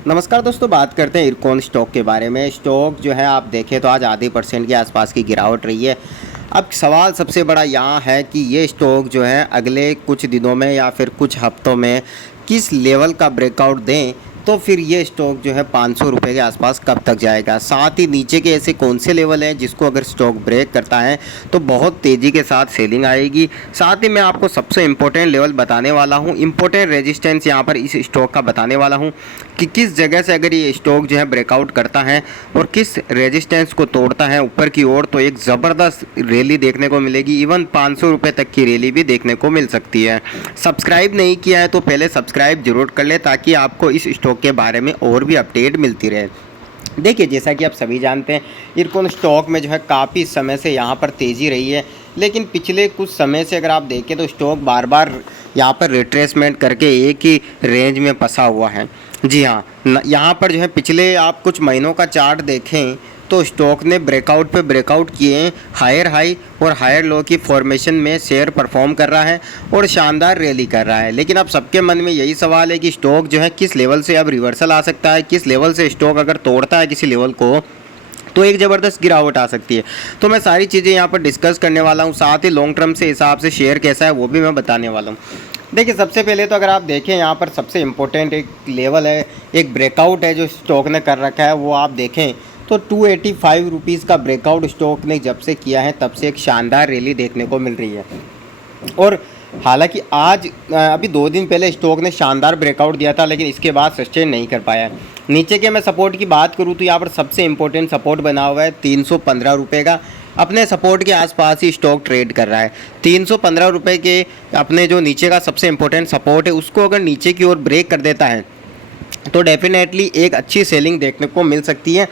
नमस्कार दोस्तों, बात करते हैं इरकॉन स्टॉक के बारे में। स्टॉक जो है आप देखें तो आज आधे % के आसपास की गिरावट रही है। अब सवाल सबसे बड़ा यहाँ है कि ये स्टॉक जो है अगले कुछ दिनों में या फिर कुछ हफ्तों में किस लेवल का ब्रेकआउट दें, तो फिर ये स्टॉक जो है 500 रुपये के आसपास कब तक जाएगा। साथ ही नीचे के ऐसे कौन से लेवल हैं जिसको अगर स्टॉक ब्रेक करता है तो बहुत तेज़ी के साथ सेलिंग आएगी। साथ ही मैं आपको सबसे इम्पोर्टेंट लेवल बताने वाला हूँ, इम्पोर्टेंट रेजिस्टेंस यहाँ पर इस स्टॉक का बताने वाला हूँ कि किस जगह से अगर ये स्टॉक जो है ब्रेकआउट करता है और किस रेजिस्टेंस को तोड़ता है ऊपर की ओर, तो एक ज़बरदस्त रैली देखने को मिलेगी। इवन 500 रुपये तक की रैली भी देखने को मिल सकती है। सब्सक्राइब नहीं किया है तो पहले सब्सक्राइब जरूर कर ले ताकि आपको इस स्टॉक के बारे में और भी अपडेट मिलती रहे। देखिए, जैसा कि आप सभी जानते हैं, इरकॉन स्टॉक में जो है काफ़ी समय से यहाँ पर तेज़ी रही है, लेकिन पिछले कुछ समय से अगर आप देखें तो स्टॉक बार बार यहाँ पर रिट्रेसमेंट करके एक ही रेंज में फंसा हुआ है। जी हाँ, यहाँ पर जो है पिछले आप कुछ महीनों का चार्ट देखें तो स्टॉक ने ब्रेकआउट पे ब्रेकआउट किए, हायर हाई और हायर लो की फॉर्मेशन में शेयर परफॉर्म कर रहा है और शानदार रैली कर रहा है। लेकिन अब सबके मन में यही सवाल है कि स्टॉक जो है किस लेवल से अब रिवर्सल आ सकता है, किस लेवल से स्टॉक अगर तोड़ता है किसी लेवल को तो एक ज़बरदस्त गिरावट आ सकती है। तो मैं सारी चीज़ें यहाँ पर डिस्कस करने वाला हूँ, साथ ही लॉन्ग टर्म से हिसाब से शेयर कैसा है वो भी मैं बताने वाला हूँ। देखिए, सबसे पहले तो अगर आप देखें यहाँ पर सबसे इम्पोर्टेंट एक लेवल है, एक ब्रेकआउट है जो स्टॉक ने कर रखा है, वो आप देखें तो 285 रुपीज़ का ब्रेकआउट स्टॉक ने जब से किया है तब से एक शानदार रैली देखने को मिल रही है। और हालांकि आज अभी 2 दिन पहले स्टॉक ने शानदार ब्रेकआउट दिया था, लेकिन इसके बाद सस्टेन नहीं कर पाया है। नीचे के मैं सपोर्ट की बात करूँ तो यहाँ पर सबसे इम्पोर्टेंट सपोर्ट बना हुआ है 315 रुपये का। अपने सपोर्ट के आसपास ही स्टॉक ट्रेड कर रहा है। 315 रुपये के अपने जो नीचे का सबसे इम्पोर्टेंट सपोर्ट है उसको अगर नीचे की ओर ब्रेक कर देता है तो डेफिनेटली एक अच्छी सेलिंग देखने को मिल सकती है।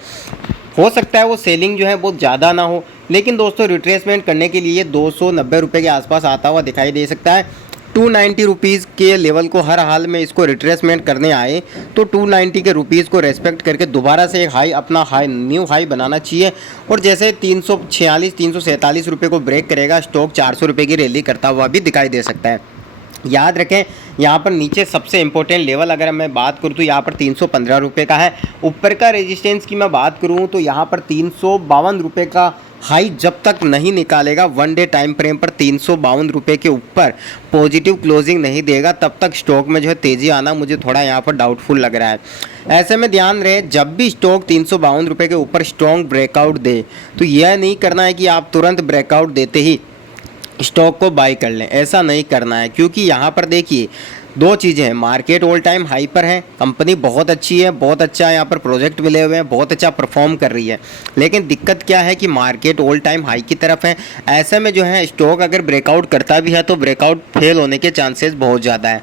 हो सकता है वो सेलिंग जो है बहुत ज़्यादा ना हो, लेकिन दोस्तों रिट्रेसमेंट करने के लिए 290 रुपये के आसपास आता हुआ दिखाई दे सकता है। 290 रुपीज़ के लेवल को हर हाल में इसको रिट्रेसमेंट करने आए तो 290 के रुपीज़ को रेस्पेक्ट करके दोबारा से एक हाई, अपना हाई, न्यू हाई बनाना चाहिए। और जैसे 346 347 रुपये को ब्रेक करेगा स्टॉक 400 रुपये की रैली करता हुआ भी दिखाई दे सकता है। याद रखें, यहाँ पर नीचे सबसे इम्पोर्टेंट लेवल अगर मैं बात करूँ तो यहाँ पर 315 रुपये का है। ऊपर का रेजिस्टेंस की मैं बात करूँ तो यहाँ पर 352 रुपये का हाई जब तक नहीं निकालेगा, वन डे टाइम फ्रेम पर 352 रुपये के ऊपर पॉजिटिव क्लोजिंग नहीं देगा, तब तक स्टॉक में जो है तेज़ी आना मुझे थोड़ा यहाँ पर डाउटफुल लग रहा है। ऐसे में ध्यान रहे, जब भी स्टॉक 352 रुपये के ऊपर स्ट्रॉन्ग ब्रेकआउट दे तो यह नहीं करना है कि आप तुरंत ब्रेकआउट देते ही स्टॉक को बाई कर लें, ऐसा नहीं करना है। क्योंकि यहाँ पर देखिए 2 चीज़ें हैं, मार्केट ऑल टाइम हाई पर है, कंपनी बहुत अच्छी है, बहुत अच्छा यहाँ पर प्रोजेक्ट मिले हुए हैं, बहुत अच्छा परफॉर्म कर रही है। लेकिन दिक्कत क्या है कि मार्केट ऑल टाइम हाई की तरफ है। ऐसे में जो है स्टॉक अगर ब्रेकआउट करता भी है तो ब्रेकआउट फेल होने के चांसेस बहुत ज़्यादा है।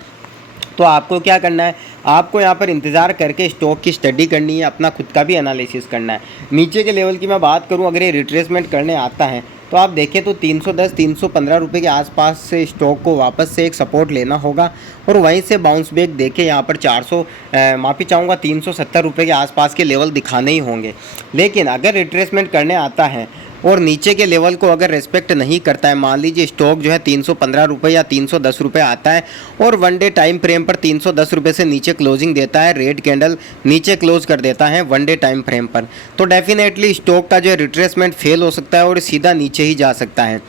तो आपको क्या करना है, आपको यहाँ पर इंतज़ार करके स्टॉक की स्टडी करनी है, अपना खुद का भी एनालिसिस करना है। नीचे के लेवल की मैं बात करूँ, अगर ये रिट्रेसमेंट करने आता है तो आप देखें तो 310 315 रुपये के आसपास से स्टॉक को वापस से एक सपोर्ट लेना होगा और वहीं से बाउंस बैक देखें यहाँ पर 370 रुपये के आसपास के लेवल दिखाने ही होंगे। लेकिन अगर रिट्रेसमेंट करने आता है और नीचे के लेवल को अगर रेस्पेक्ट नहीं करता है, मान लीजिए स्टॉक जो है 315 रुपये या 310 रुपये आता है और वन डे टाइम फ्रेम पर 310 रुपये से नीचे क्लोजिंग देता है, रेड कैंडल नीचे क्लोज कर देता है वन डे टाइम फ्रेम पर, तो डेफिनेटली स्टॉक का जो है रिट्रेसमेंट फेल हो सकता है और सीधा नीचे ही जा सकता है।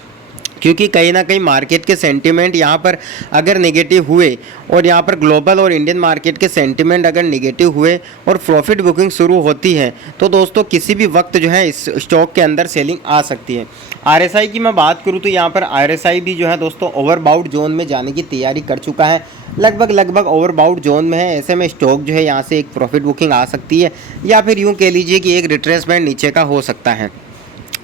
क्योंकि कहीं ना कहीं मार्केट के सेंटिमेंट यहाँ पर अगर नेगेटिव हुए और यहाँ पर ग्लोबल और इंडियन मार्केट के सेंटिमेंट अगर नेगेटिव हुए और प्रॉफिट बुकिंग शुरू होती है तो दोस्तों किसी भी वक्त जो है इस स्टॉक के अंदर सेलिंग आ सकती है। आरएसआई की मैं बात करूँ तो यहाँ पर आरएसआई भी जो है दोस्तों ओवरबाउट जोन में जाने की तैयारी कर चुका है, लगभग ओवरबाउट जोन में है। ऐसे में स्टॉक जो है यहाँ से एक प्रॉफिट बुकिंग आ सकती है या फिर यूँ कह लीजिए कि एक रिट्रेसमेंट नीचे का हो सकता है।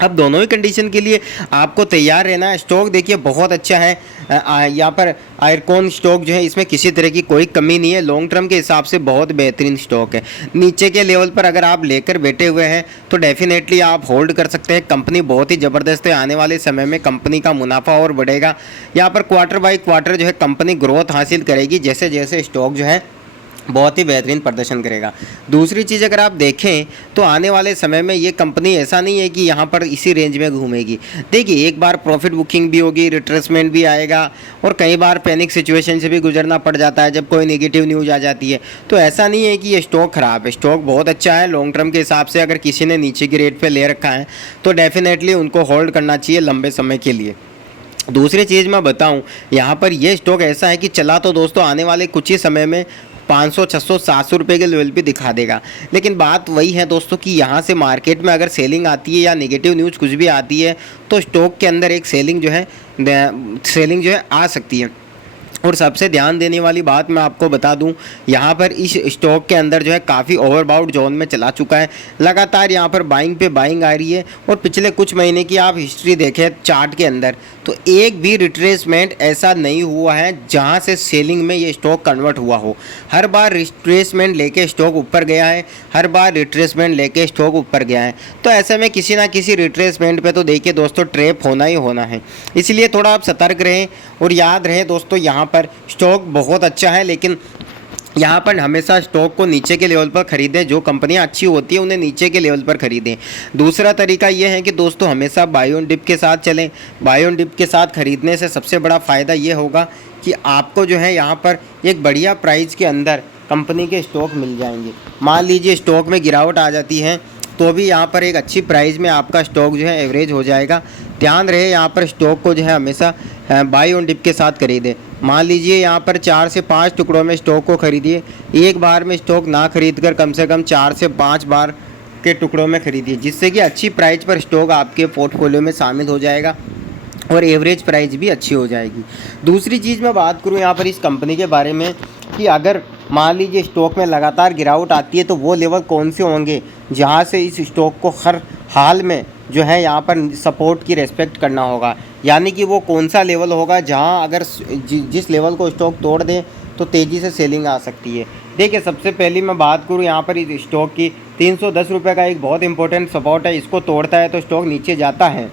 अब दोनों ही कंडीशन के लिए आपको तैयार रहना है। स्टॉक देखिए बहुत अच्छा है, यहाँ पर आयरकॉन स्टॉक जो है इसमें किसी तरह की कोई कमी नहीं है, लॉन्ग टर्म के हिसाब से बहुत बेहतरीन स्टॉक है। नीचे के लेवल पर अगर आप लेकर बैठे हुए हैं तो डेफिनेटली आप होल्ड कर सकते हैं। कंपनी बहुत ही ज़बरदस्त है, आने वाले समय में कंपनी का मुनाफा और बढ़ेगा। यहाँ पर क्वार्टर बाई क्वार्टर जो है कंपनी ग्रोथ हासिल करेगी जैसे जैसे स्टॉक जो है बहुत ही बेहतरीन प्रदर्शन करेगा। दूसरी चीज़ अगर आप देखें तो आने वाले समय में ये कंपनी ऐसा नहीं है कि यहाँ पर इसी रेंज में घूमेगी। देखिए, एक बार प्रॉफिट बुकिंग भी होगी, रिट्रेसमेंट भी आएगा और कई बार पैनिक सिचुएशन से भी गुजरना पड़ जाता है जब कोई नेगेटिव न्यूज़ आ जाती है। तो ऐसा नहीं है कि ये स्टॉक ख़राब है, स्टॉक बहुत अच्छा है। लॉन्ग टर्म के हिसाब से अगर किसी ने नीचे की रेट पर ले रखा है तो डेफिनेटली उनको होल्ड करना चाहिए लंबे समय के लिए। दूसरी चीज़ मैं बताऊं, यहाँ पर ये स्टॉक ऐसा है कि चला तो दोस्तों आने वाले कुछ ही समय में 500, 600, 700 रुपये के लेवल पे दिखा देगा। लेकिन बात वही है दोस्तों कि यहाँ से मार्केट में अगर सेलिंग आती है या नेगेटिव न्यूज़ कुछ भी आती है तो स्टॉक के अंदर एक सेलिंग जो है आ सकती है। और सबसे ध्यान देने वाली बात मैं आपको बता दूं, यहाँ पर इस स्टॉक के अंदर जो है काफ़ी ओवरबाउट जोन में चला चुका है। लगातार यहाँ पर बाइंग पे बाइंग आ रही है और पिछले कुछ महीने की आप हिस्ट्री देखें चार्ट के अंदर तो एक भी रिट्रेसमेंट ऐसा नहीं हुआ है जहाँ से सेलिंग में ये स्टॉक कन्वर्ट हुआ हो। हर बार रिट्रेसमेंट लेके स्टॉक ऊपर गया है, हर बार रिट्रेसमेंट लेके स्टॉक ऊपर गया है। तो ऐसे में किसी ना किसी रिट्रेसमेंट पे तो देखिए दोस्तों ट्रैप होना ही होना है। इसलिए थोड़ा आप सतर्क रहें और याद रहे दोस्तों, यहाँ पर स्टॉक बहुत अच्छा है लेकिन यहाँ पर हमेशा स्टॉक को नीचे के लेवल पर ख़रीदें। जो कंपनियाँ अच्छी होती हैं उन्हें नीचे के लेवल पर ख़रीदें। दूसरा तरीका ये है कि दोस्तों हमेशा बाय ऑन डिप के साथ चलें। बाय ऑन डिप के साथ ख़रीदने से सबसे बड़ा फ़ायदा ये होगा कि आपको जो है यहाँ पर एक बढ़िया प्राइस के अंदर कंपनी के स्टॉक मिल जाएंगे। मान लीजिए स्टॉक में गिरावट आ जाती है तो भी यहाँ पर एक अच्छी प्राइस में आपका स्टॉक जो है एवरेज हो जाएगा। ध्यान रहे यहाँ पर स्टॉक को जो है हमेशा बाय ऑन डिप के साथ खरीदें। मान लीजिए यहाँ पर 4 से 5 टुकड़ों में स्टॉक को खरीदिए। एक बार में स्टॉक ना खरीद कर कम से कम 4 से 5 बार के टुकड़ों में खरीदिए, जिससे कि अच्छी प्राइस पर स्टॉक आपके पोर्टफोलियो में शामिल हो जाएगा और एवरेज प्राइस भी अच्छी हो जाएगी। दूसरी चीज़ मैं बात करूँ यहाँ पर इस कंपनी के बारे में कि अगर मान लीजिए स्टॉक में लगातार गिरावट आती है तो वो लेवल कौन से होंगे जहाँ से इस स्टॉक को हर हाल में जो है यहाँ पर सपोर्ट की रेस्पेक्ट करना होगा। यानी कि वो कौन सा लेवल होगा जहाँ अगर जिस लेवल को स्टॉक तोड़ दें तो तेज़ी से सेलिंग आ सकती है। देखिए, सबसे पहली मैं बात करूँ यहाँ पर इस स्टॉक की, 310 रुपये का एक बहुत इंपॉर्टेंट सपोर्ट है। इसको तोड़ता है तो स्टॉक नीचे जाता है।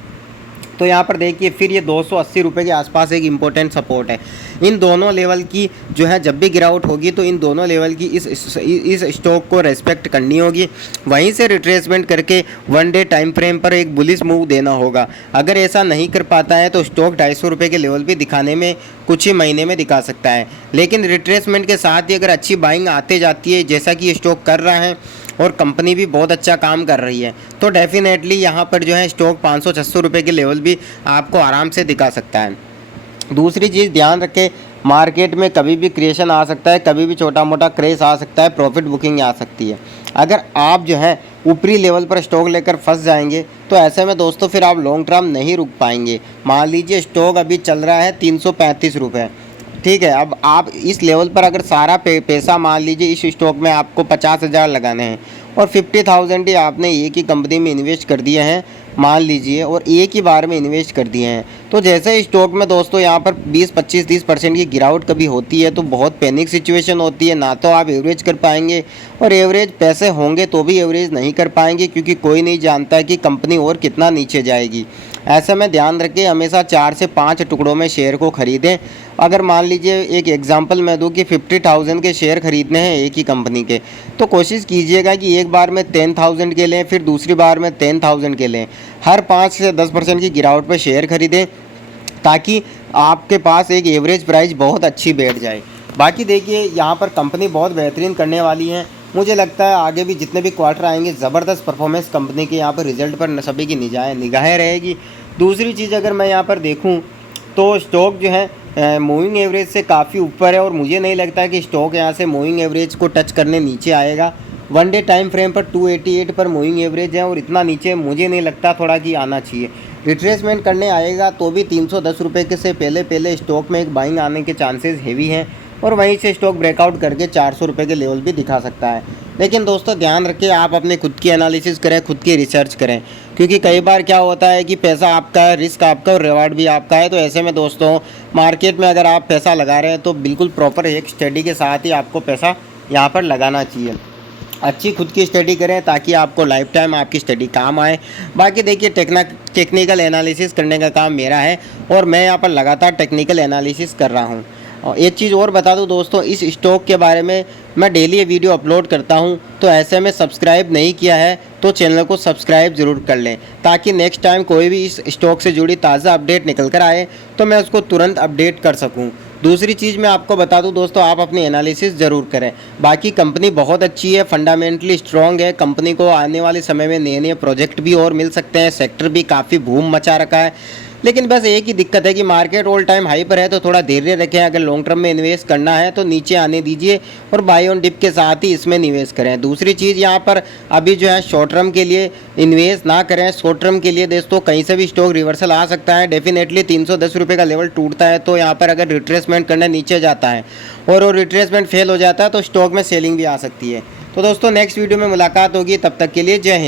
तो यहाँ पर देखिए फिर ये 280 रुपये के आसपास एक इम्पोर्टेंट सपोर्ट है। इन दोनों लेवल की जो है जब भी गिरावट होगी तो इन दोनों लेवल की इस स्टॉक को रेस्पेक्ट करनी होगी। वहीं से रिट्रेसमेंट करके 1 डे टाइम फ्रेम पर एक बुलिश मूव देना होगा। अगर ऐसा नहीं कर पाता है तो स्टॉक 250 रुपये के लेवल भी दिखाने में कुछ ही महीने में दिखा सकता है। लेकिन रिट्रेसमेंट के साथ ही अगर अच्छी बाइंग आते जाती है जैसा कि ये स्टॉक कर रहा है और कंपनी भी बहुत अच्छा काम कर रही है तो डेफिनेटली यहाँ पर जो है स्टॉक 500-600 रुपये के लेवल भी आपको आराम से दिखा सकता है। दूसरी चीज़ ध्यान रखें, मार्केट में कभी भी क्रिएशन आ सकता है, कभी भी छोटा मोटा क्रेश आ सकता है, प्रॉफिट बुकिंग आ सकती है। अगर आप जो है ऊपरी लेवल पर स्टॉक लेकर फंस जाएंगे तो ऐसे में दोस्तों फिर आप लॉन्ग टर्म नहीं रुक पाएंगे। मान लीजिए स्टॉक अभी चल रहा है 335 रुपये, ठीक है। अब आप इस लेवल पर अगर सारा पैसा मान लीजिए इस स्टॉक में आपको 50,000 लगाने हैं और 50,000 ही आपने एक ही कंपनी में इन्वेस्ट कर दिए हैं मान लीजिए, और एक ही बार में इन्वेस्ट कर दिए हैं, तो जैसे स्टॉक में दोस्तों यहाँ पर 20, 25, 30% की गिरावट कभी होती है तो बहुत पैनिक सिचुएशन होती है। ना तो आप एवरेज कर पाएंगे और एवरेज पैसे होंगे तो भी एवरेज नहीं कर पाएंगे क्योंकि कोई नहीं जानता कि कंपनी और कितना नीचे जाएगी। ऐसे में ध्यान रखें हमेशा 4 से 5 टुकड़ों में शेयर को ख़रीदें। अगर मान लीजिए एक एग्जांपल मैं दूं कि 50,000 के शेयर ख़रीदने हैं एक ही कंपनी के, तो कोशिश कीजिएगा कि एक बार में 10,000 के लें, फिर दूसरी बार में 10,000 के लें। हर 5 से 10% की गिरावट पर शेयर खरीदें ताकि आपके पास एक एवरेज प्राइस बहुत अच्छी बैठ जाए। बाकी देखिए यहाँ पर कंपनी बहुत बेहतरीन करने वाली है। मुझे लगता है आगे भी जितने भी क्वार्टर आएंगे ज़बरदस्त परफॉर्मेंस कंपनी के यहाँ पर रिजल्ट पर सभी की निगाहें रहेगी। दूसरी चीज़ अगर मैं यहाँ पर देखूँ तो स्टॉक जो है मूविंग एवरेज से काफ़ी ऊपर है और मुझे नहीं लगता है कि स्टॉक यहाँ से मूविंग एवरेज को टच करने नीचे आएगा। 1 डे टाइम फ्रेम पर 288 पर मूविंग एवरेज है और इतना नीचे मुझे नहीं लगता थोड़ा कि आना चाहिए। रिट्रेसमेंट करने आएगा तो भी 310 रुपये के से पहले स्टॉक में एक बाइंग आने के चांसेस हेवी हैं और वहीं से स्टॉक ब्रेकआउट करके 400 रुपये के लेवल भी दिखा सकता है। लेकिन दोस्तों ध्यान रखें आप अपने खुद की एनालिसिस करें, खुद की रिसर्च करें, क्योंकि कई बार क्या होता है कि पैसा आपका है, रिस्क आपका और रिवार्ड भी आपका है। तो ऐसे में दोस्तों मार्केट में अगर आप पैसा लगा रहे हैं तो बिल्कुल प्रॉपर एक स्टडी के साथ ही आपको पैसा यहाँ पर लगाना चाहिए। अच्छी खुद की स्टडी करें ताकि आपको लाइफ टाइम आपकी स्टडी काम आए। बाकी देखिए टेक्निकल एनालिसिस करने का काम मेरा है और मैं यहाँ पर लगातार टेक्निकल एनालिसिस कर रहा हूँ। और एक चीज़ और बता दूं दोस्तों, इस स्टॉक के बारे में मैं डेली ये वीडियो अपलोड करता हूं, तो ऐसे में सब्सक्राइब नहीं किया है तो चैनल को सब्सक्राइब ज़रूर कर लें, ताकि नेक्स्ट टाइम कोई भी इस स्टॉक से जुड़ी ताज़ा अपडेट निकल कर आए तो मैं उसको तुरंत अपडेट कर सकूं। दूसरी चीज़ मैं आपको बता दूं दोस्तों, आप अपनी एनालिसिस ज़रूर करें। बाकी कंपनी बहुत अच्छी है, फंडामेंटली स्ट्रॉन्ग है, कंपनी को आने वाले समय में नए नए प्रोजेक्ट भी और मिल सकते हैं, सेक्टर भी काफ़ी बूम मचा रखा है। लेकिन बस एक ही दिक्कत है कि मार्केट ऑल टाइम हाई पर है, तो थोड़ा धैर्य रखें। अगर लॉन्ग टर्म में इन्वेस्ट करना है तो नीचे आने दीजिए और बाय ऑन डिप के साथ ही इसमें निवेश करें। दूसरी चीज़ यहाँ पर अभी जो है शॉर्ट टर्म के लिए इन्वेस्ट ना करें। शॉर्ट टर्म के लिए दोस्तों कहीं से भी स्टॉक रिवर्सल आ सकता है। डेफिनेटली 310 रुपये का लेवल टूटता है, तो यहाँ पर अगर रिट्रेसमेंट करने नीचे जाता है और वो रिट्रेसमेंट फेल हो जाता है तो स्टॉक में सेलिंग भी आ सकती है। तो दोस्तों नेक्स्ट वीडियो में मुलाकात होगी, तब तक के लिए जय हिंद।